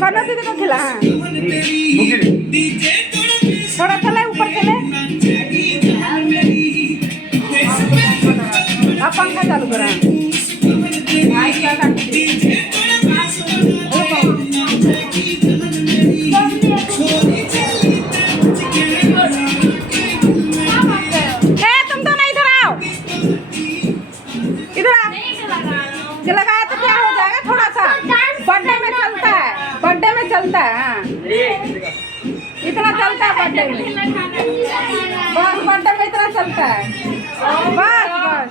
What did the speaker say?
करना दीदी को खिला। हाँ थोड़ा चले ऊपर चले। आप पंखा चालू करा। तुम तो नहीं इधर आओ, इधर आओ। लगाया तो क्या हो जाएगा, थोड़ा सा बर्थडे में चलता है, बर्थडे में चलता है। हाँ इतना चलता है बर्थडे में, बस बर्थडे में इतना चलता है, बस बस।